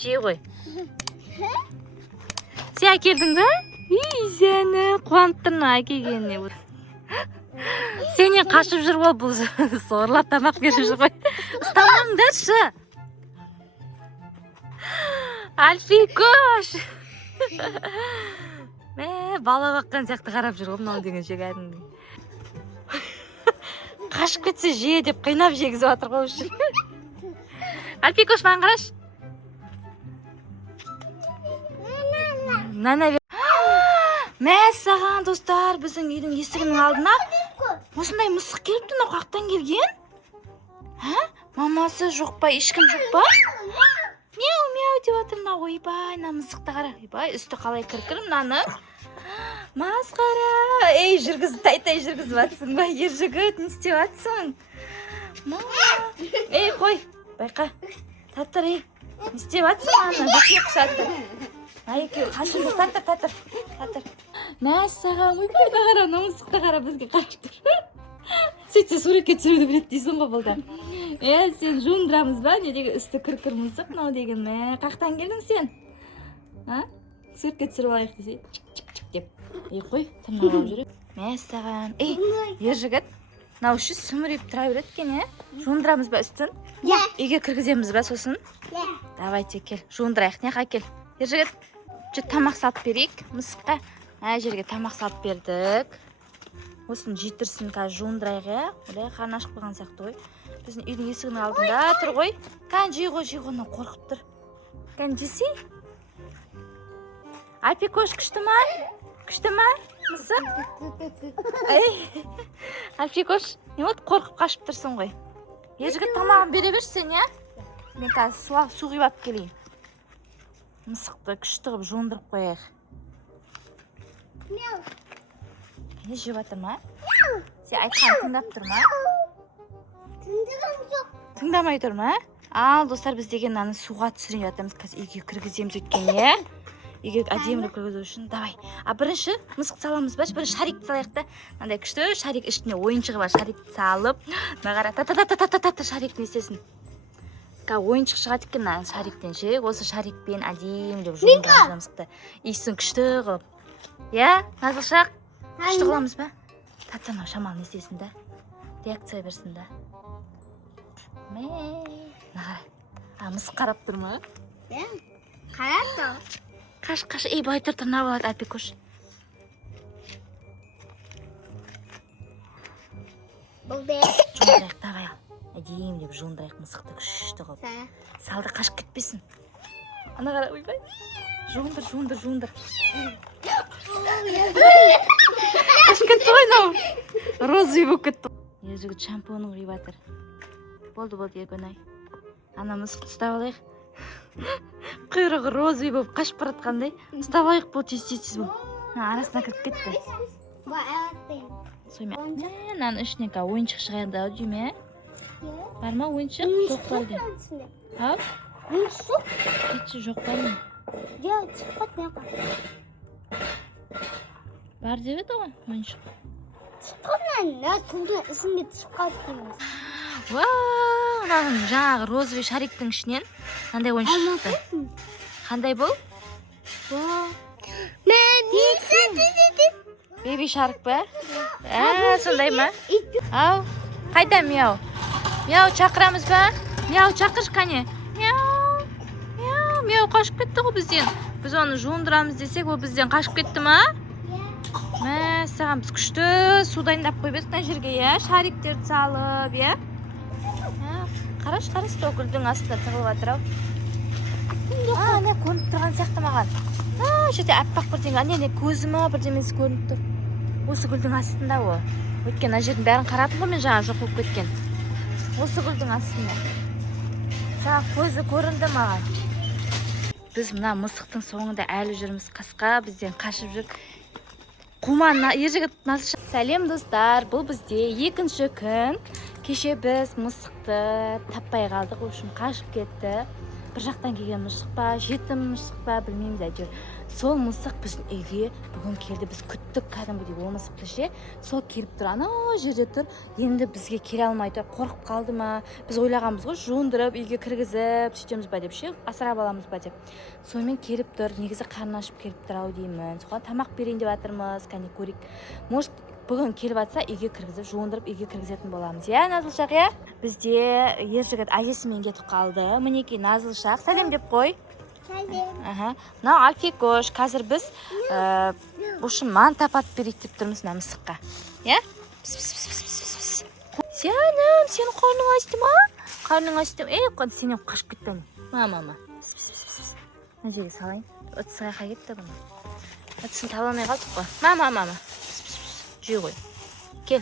Жей ғой. Сен әкелдің бе? Сені қуанып тұрмын әкелгеніне. Сенен қашып жүр ол, бұл сорлап тамақ беріп жүр ғой. Ұстамаңдаршы. Альфикош. Бала баққан сияқты қарап жүр ғой мынау деген жегәдің. Қашып кетсе же деп қайнап жегізіп жатыр ғой үшін. Альфикош, маған қараш. Нана бер. Мәссаған достар, біздің үйдің есігінің алдына осындай мысық келіпті, мынау қақтан келген. Мамасы жоқ па, ешкім жоқ па? Мяу-мяу деп жатыр мынау. Ойбай, мына мысықты қара. Ойбай, үсті қалай кір-кір мынаны. Масқара. Ей, жүргізіп, тай-тай жүргізіп жатсың ба? Ер жігіт, не істеп жатсың? Ей, қой, байқа. Татыр, ей. Не істеп жатсың ана? Бекек шатыр. Айеке, қашып жүр, татыр. Мәссаған, ойбай, қара, мысықты қара бізге қашып тұр. Сөйтсе суретке түсіруді білет дейсің ғой бұлда. Сен жуындырамыз ба? Не деген үсті кір-кір мысық мынау деген. Қақтан келдің сен? Суретке түсіріп алайық десе. Чик-чик-чик деп. Қой, тырнағап жүрек. Мәссаған. Ер жігіт, мынау үші сүміреп тұра береді екен, жуындырамыз ба үстін? Үйге кіргіземіз ба сосын? Давайте кел, жуындырайық, не қакел. Ер жігіт, тамақ салып берейік мысыққа. Жерге тамақ салып бердік. Осын жетірсін қазір жуындырайық, Олай қарны ашып қалған сияқты ғой. Біздің үйдің есігінің алдында тұр ғой. Кән жей ғой, қорқып тұр. Кән жесей? Альфикош, күшті ма? Мысық? Альфикош, не болды? Қорқып қашып тұрсың ғой. Ержігіт тамағын бере берші сен, Мен қазір су құйып алып келейін. Мысықты күшті қып жуындырып қояйық. Не жеп жатыр ма? Сен айтқан тыңдап тұр ма? Тыңдамай тұр ма? Ал, достар, біз деген аны суға түсіріп жатырмыз. Қазір үйге кіргіземіз өткен, Үйге әдемілік кіргізу үшін. Давай. Бірінші мысық саламыз ба? Бірінші шарик салайық та. Мынандай күшті шарик ішіне ойыншығы бар. Шарик салып, мағара та-та-та-та-та-та шарик несесін. Ойыншық шығады екен шариктен ше. Осы шарикпен әдемілік жуындырамыз мысықты. Иісін күшті қылып. Назылшақ? Күшті қыламыз ба? Татсанау шамал несесін да. Реакция берсін да. Мысық қарап тұр ма? Қарап тұр. Қаш, бай тұр тырнап алады Альфикош. Болды. Жуындырайық, давай. Әдейім деп жуындырайық мысықты күшті қылып. Салды қашып кетпесін. Ана қара, ойбай. Жуындыр. Қашып кетті ғой нау. Розы болып кетті. Ержігіт шампуының құйып жатыр. Болды, Ербенай. Ана мысықты ұстап алайық. Құйрығы розы болып қашып баратқандай. Ұстап алайық, бұл тез бұл. Арасына кіріп кетті. Мынаның ішіне ойыншық шығарды ау дейме? Бар ма ойыншық? Жоқ бар де. Ау? Ойыншық? Кетші жоқ бар ма? Бар деп еді ғой ойыншық. Шыққаннан, тұлдың ішінде шыққады дейміз. Жаңағы розовый шариктің ішінен қандай ойыншық шықты? Қандай бұл? Беби шарк ба? Сондай ма? Ау, қайда мяу? Мяу шақырамыз ба? Мяу шақырш қане? Мяу қашып кетті ғой бізден. Біз оны жуындырамыз десек, ол бізден қашып кетті ма? Саған біз күшті су дайындап қойып едік жерге, шариктерді салып, Қараш, сол гүлдің астында тығылып жатыр ау. Не көрініп тұрған сияқты маған. Жерде аппақ бірдеңе, көзіме бірдемесі көрініп тұр. Осы гүлдің астында о. Өткен жердің бәрін қарадым ғой мен жаңа жоқ болып кеткен. Осы гүлдің астында. Саған көзі көрінді маған. Біз мына мысықтың соңында әлі жүрміз қасқа, бізден қашып жүр. Құман, ержігіт насыша. Сәлем достар, бұл бізде екінші күн. Кеше біз мысықты таппай қалдық, үшін қашып кетті. бір жақтан келген мысық па, жетім мысық па, білмейміз әйтеуір. Сол мысық біздің үйге бүгін келді. Біз күттік кәдімгідей ол мысықты ше. Сол келіп тұр, анау жерде тұр. Енді бізге келе алмай тұр. Қорқып қалды ма? Біз ойлағанбыз ғой, жуындырып, үйге кіргізіп, сөйтеміз ба деп ше, асырап аламыз ба деп. Сонымен келіп тұр. Негізі қарны ашып келіп тұр ау деймін. Соған тамақ берейін деп жатырмыз. Кәне көрейік. Может, бүгін келіп жатса, үйге кіргізіп, жуындырып, үйге кіргізетін боламыз. Я, Назылшақ, я? Бізде ер жігіт әжесімен кетіп қалды. Мінекей Назылшақ, сәлем деп қой. Сәлем. Мынау Альфикош. Қазір біз ұшын манта апарып берейік деп тұрмыз мына мысыққа. Я? Сенім, сенің қарның ашты ма? Қарның ашты. Сенен қашып кетті. Мама. Мына жерге салайын. Ыдысқа кетті бұны. Ыдысын таба алмай қалдық қой. Мама. Жүй ғой. Кел.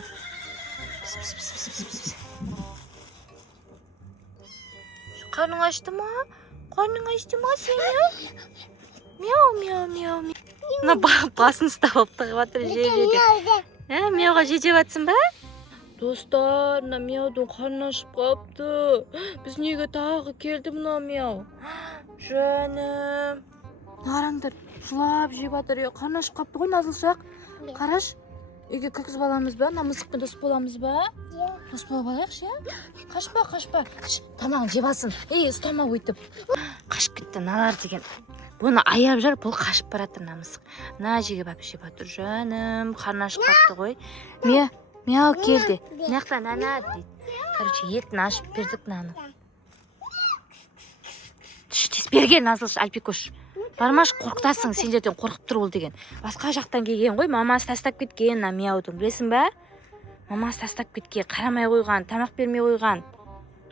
Қарның ашты ма? Қарның ашты ма сенің? Мяу. Мына басын ұстап алып тығып жатыр же. Мяуға жеп жатсың ба? Достар, мына мяудың қарны ашып қалыпты. Біз неге тағы келді мына мяу? Жаным. Қараңдар, жылап жеп жатыр. Қарны ашып қалыпты ғой Назылшақ. Қараш. Үйге кіргізіп аламыз ба? Мына мысықпен дос боламыз ба? Дос болып алайықшы, я? Қашпа. Тамағын жеп алсын. Ұстама өйтіп. Қашып кетті, налар деген. Бұны аяп жүр, бұл қашып баратыр мына мысық. Мына жерге барып жеп жатыр. Жаным, қарны ашып қалыпты ғой. Мяу келді. Мынаяқта нана дейді. Короче, етін ашып бердік наны. Тез берген Назылш, Альпикош. Бармаш, қорқытасың, сендерден қорқып тұр ол деген. Басқа жақтан келген ғой, мамасы тастап кеткен мына мяудың, білесің ба? Мамасы тастап кеткен, қарамай қойған, тамақ бермей қойған.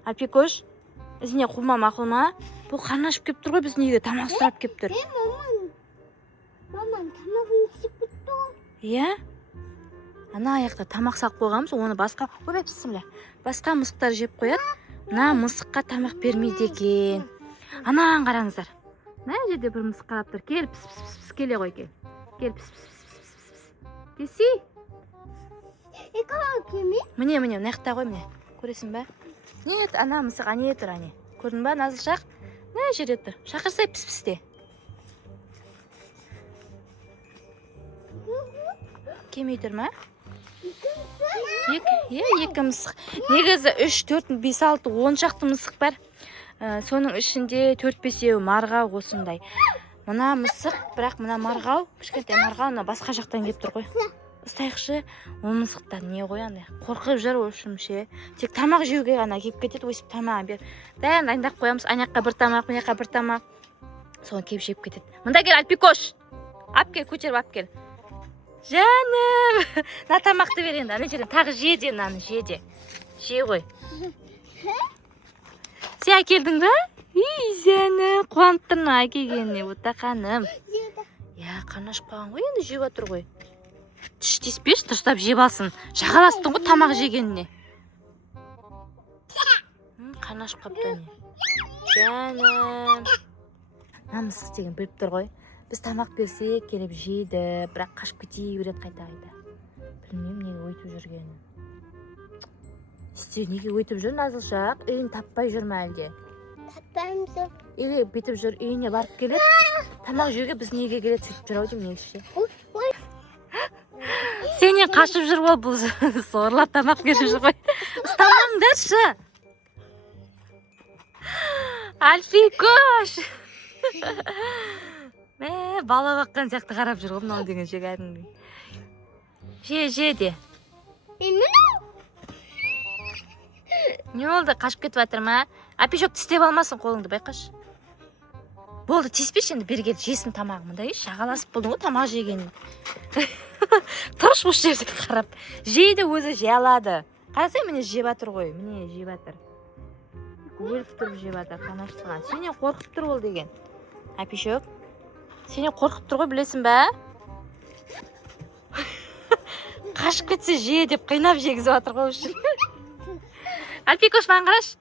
Альпикош, ізіне қума мақұл ма? Бұл қарны ашып келіп тұр ғой, біз неге тамақ сұрап келіп тұр. Мамам, тамағын ішіп кетті. Иә? Ана аяқта тамақ салып қойғанбыз, оны басқа, басқа мысықтар жеп қояды. Мына мысыққа тамақ бермейді екен. Анаған қараңыздар. Мына жерде бір мысық қарап тұр. Кел, келе ғой, кел. Кел, келсей. Қалай келмей? Міне, мына жақта ғой, міне. Көресің ба? Нет, ана мысық, ане тұр, ане. Көрдің ба, Назылшақ? Мына жерде тұр. Шақырсай піс-пісте. Келмей тұр ма? Екі мысық. Негізі 3, 4, 5, 6, 10 шақты мысық бар. Соның ішінде 4-5 марғау осындай. Мына мысық, бірақ мына марғау, кішкентай марғау, басқа жақтан келіп тұр ғой. Ұстайықшы, ол мысықтар не қоянды? Қорқып жүр өшімше. Тек тамақ жеуге ғана келіп кетеді, өсіп тамағын бер. Дайындап қоямыз, анаққа бір тамақ, мынаққа бір тамақ. Соны келіп жеп кетеді. Мында кел, Альпикош. Ап кел, көтеріп ап кел. Жаным, на тамақты берейін, ана жерден тағы жеде, наны жеде. Же ғой. Сен әкелдің ба? Жаным, қуанып тұрмын әкелгеніне, бұтақаным. Я, қарны ашып қалған ғой, енді жеп отыр ғой. Тіштеспеш, дұрыстап жеп алсын. Жағаластың ғой тамақ жегеніне. Қарны ашып қалыпты не. Жаным. Намысыз деген біліп тұр ғой. Біз тамақ берсек, келіп жейді, бірақ қашып кетей береді қайта-қайта. Білмеймін неге өйтіп жүргенін. Неге өйтіп жүр Назылшақ? Үйін таппай жүр ме әлде? Таппаймын жүр. Или бүйтіп жүр, үйіне барып келеді. Тамақ жеуге біз неге келеді сөйтіп жүр ау деймін негізше. Сенен қашып жүр ол, бұл сорлап тамақ беріп жүр ғой. Ұстамаңдаршы. Альфикош. Бала баққан сияқты қарап жүр ғой мынау деген ше кәдімгі. Же де. Не болды, қашып кетіп жатыр ма? Апишок тістеп алмасын қолыңды, байқаш. Болды, тиіспеш енді бері келді, жесін тамағын. Мұнда шағаласып болдың ғой тамақ жегенін. Тұрыш бұл жерде қарап. Жейді өзі жей алады. Қарасай, міне жеп жатыр ғой, міне жеп жатыр. Өліп тұрып жеп жатыр, қанаштыған. Сенен қорқып тұр ол деген. Апишок, сенен қорқып тұр ғой, білесің бә? Қашып кетсе же деп қайнап жегізіп жатыр ғой үшін. Альпикош, маған қараш.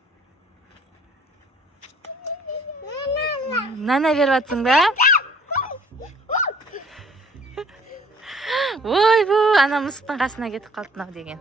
Нана беріп жатсың ба? Ой, ана мысықтың қасына кетіп қалды мынау деген.